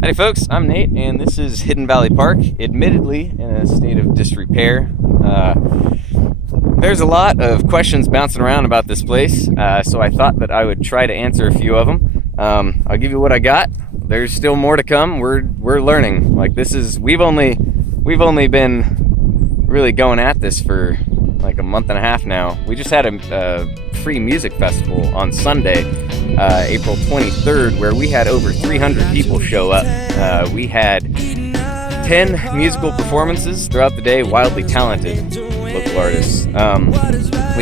Howdy folks, I'm Nate and this is Hidden Valley Park, admittedly in a state of disrepair. There's a lot of questions bouncing around about this place, so I thought that I would try to answer a few of them. I'll give you what I got. There's still more to come. We're learning. We've only been really going at this for like a month and a half now. We just had a free music festival on Sunday, April 23rd, where we had over 300 people show up. We had 10 musical performances throughout the day, wildly talented local artists. We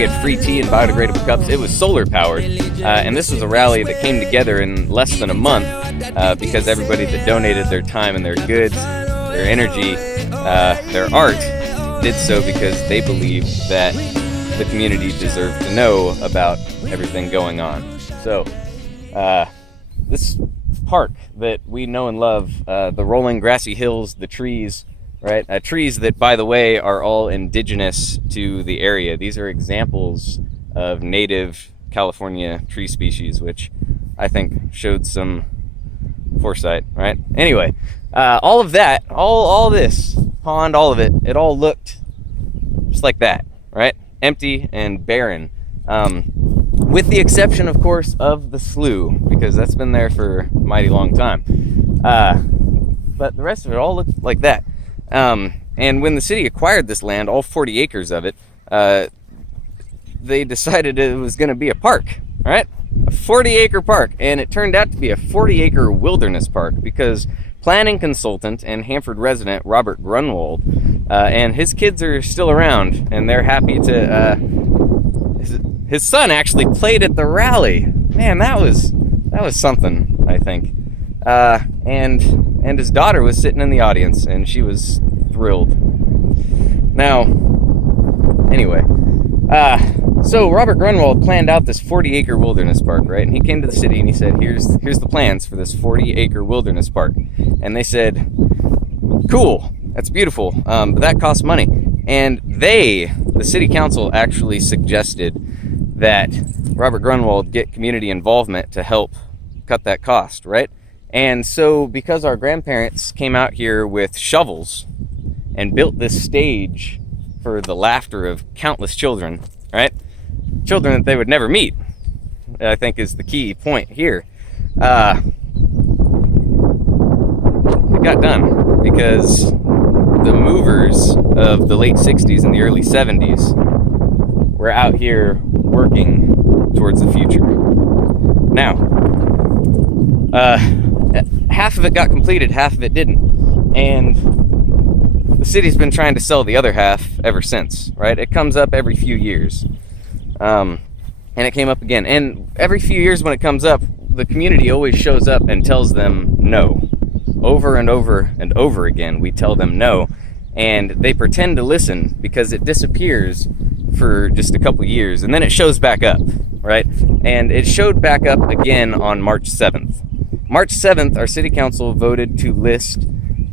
had free tea and biodegradable cups. It was solar powered, and this was a rally that came together in less than a month because everybody that donated their time and their goods, their energy, their art, did so because they believed that the community deserved to know about everything going on. So, this park that we know and love, the rolling grassy hills, the trees, right? Trees that, by the way, are all indigenous to the area. These are examples of native California tree species, which I think showed some foresight, right? Anyway, all of that, all this pond, all of it, it all looked just like that, right? Empty and barren. With the exception, of course, of the slough, because that's been there for a mighty long time. But the rest of it all looked like that. And when the city acquired this land, all 40 acres of it, they decided it was going to be a park, right? A 40-acre park, and it turned out to be a 40-acre wilderness park because planning consultant and Hanford resident Robert Grunwald and his kids are still around, and they're happy to. His son actually played at the rally. Man, that was something, I think. And his daughter was sitting in the audience, and she was thrilled. Now, anyway, so Robert Grunwald planned out this 40-acre wilderness park, right? And he came to the city and he said, "Here's the plans for this 40-acre wilderness park." And they said, "Cool, that's beautiful, but that costs money." And the city council, actually suggested that Robert Grunwald get community involvement to help cut that cost, right? And so because our grandparents came out here with shovels and built this stage for the laughter of countless children, right? Children that they would never meet, I think is the key point here. It got done because the movers of the late 60s and the early 70s were out here working towards the future. Now, half of it got completed, half of it didn't. And the city's been trying to sell the other half ever since, right? It comes up every few years. And it came up again. And every few years when it comes up, the community always shows up and tells them no. Over and over and over again, we tell them no. And they pretend to listen because it disappears for just a couple years. And then it shows back up, right? And it showed back up again on March 7th. March 7th, our city council voted to list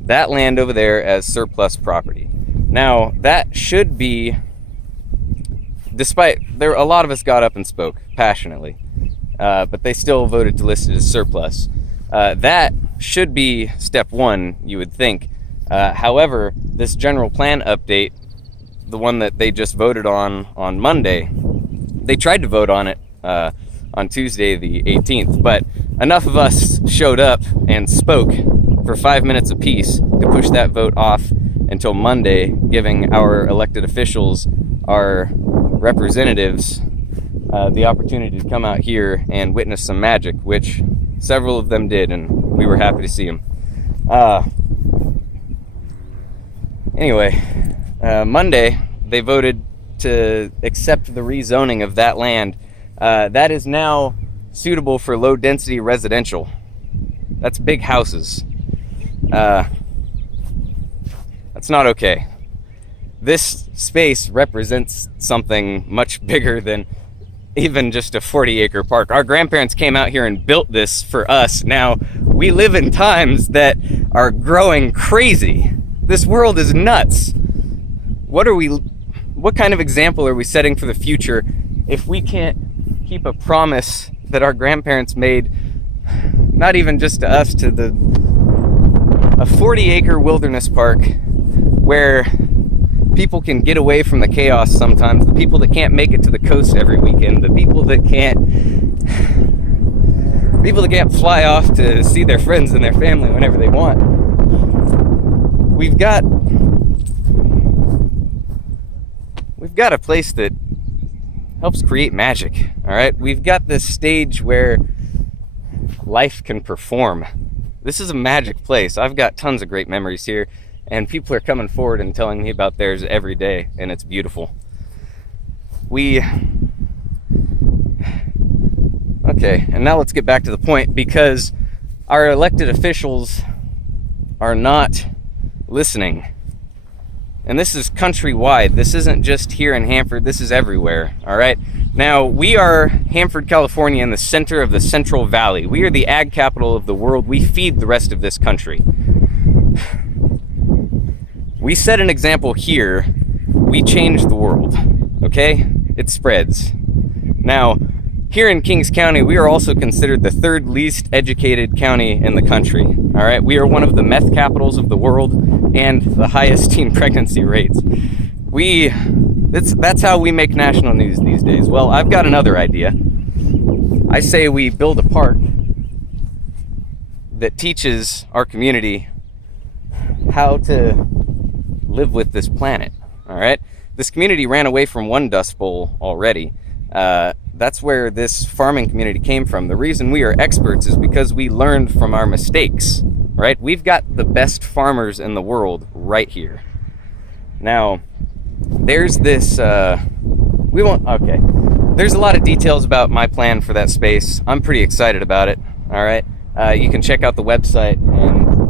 that land over there as surplus property. Now, that should be, a lot of us got up and spoke passionately, but they still voted to list it as surplus. That should be step one, you would think. However, this general plan update, the one that they just voted on Monday, they tried to vote on it on Tuesday the 18th, but enough of us showed up and spoke for 5 minutes apiece to push that vote off until Monday, giving our elected officials, our representatives, the opportunity to come out here and witness some magic, which several of them did, and we were happy to see them. Anyway, Monday they voted to accept the rezoning of that land. That is now suitable for low-density residential. That's big houses. That's not okay. This space represents something much bigger than even just a 40-acre park. Our grandparents came out here and built this for us. Now, we live in times that are growing crazy. This world is nuts. What kind of example are we setting for the future if we can't keep a promise that our grandparents made, not even just to us, to the a 40-acre wilderness park where people can get away from the chaos sometimes, the people that can't make it to the coast every weekend, the people that can't fly off to see their friends and their family whenever they want. We've got a place that helps create magic, all right? We've got this stage where life can perform. This is a magic place. I've got tons of great memories here, and people are coming forward and telling me about theirs every day, and it's beautiful. Okay, and now let's get back to the point, because our elected officials are not listening. And this is countrywide. This isn't just here in Hanford. This is everywhere, all right? Now, we are Hanford, California, in the center of the Central Valley. We are the ag capital of the world. We feed the rest of this country. We set an example here. We change the world, okay? It spreads. Now, here in Kings County, we are also considered the third least educated county in the country, all right? We are one of the meth capitals of the world and the highest teen pregnancy rates. That's how we make national news these days. Well, I've got another idea. I say we build a park that teaches our community how to live with this planet, all right? This community ran away from one Dust Bowl already. That's where this farming community came from. The reason we are experts is because we learned from our mistakes, right? We've got the best farmers in the world right here. Now, there's this, there's a lot of details about my plan for that space. I'm pretty excited about it, all right? You can check out the website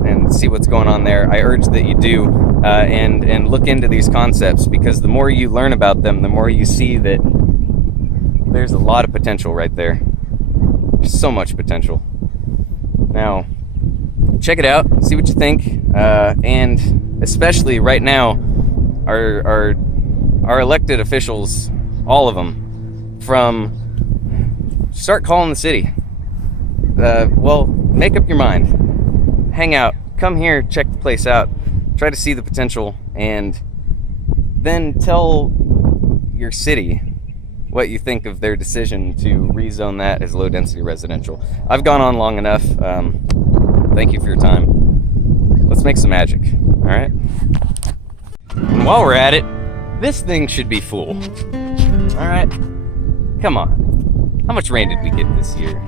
and see what's going on there. I urge that you do, and look into these concepts, because the more you learn about them, the more you see that there's a lot of potential right there. There's so much potential. Now, check it out, see what you think, and especially right now, our elected officials, all of them, start calling the city. Make up your mind. Hang out. Come here, check the place out. Try to see the potential, and then tell your city what you think of their decision to rezone that as low-density residential. I've gone on long enough. Thank you for your time. Let's make some magic, all right? And while we're at it, this thing should be full. All right? Come on. How much rain did we get this year?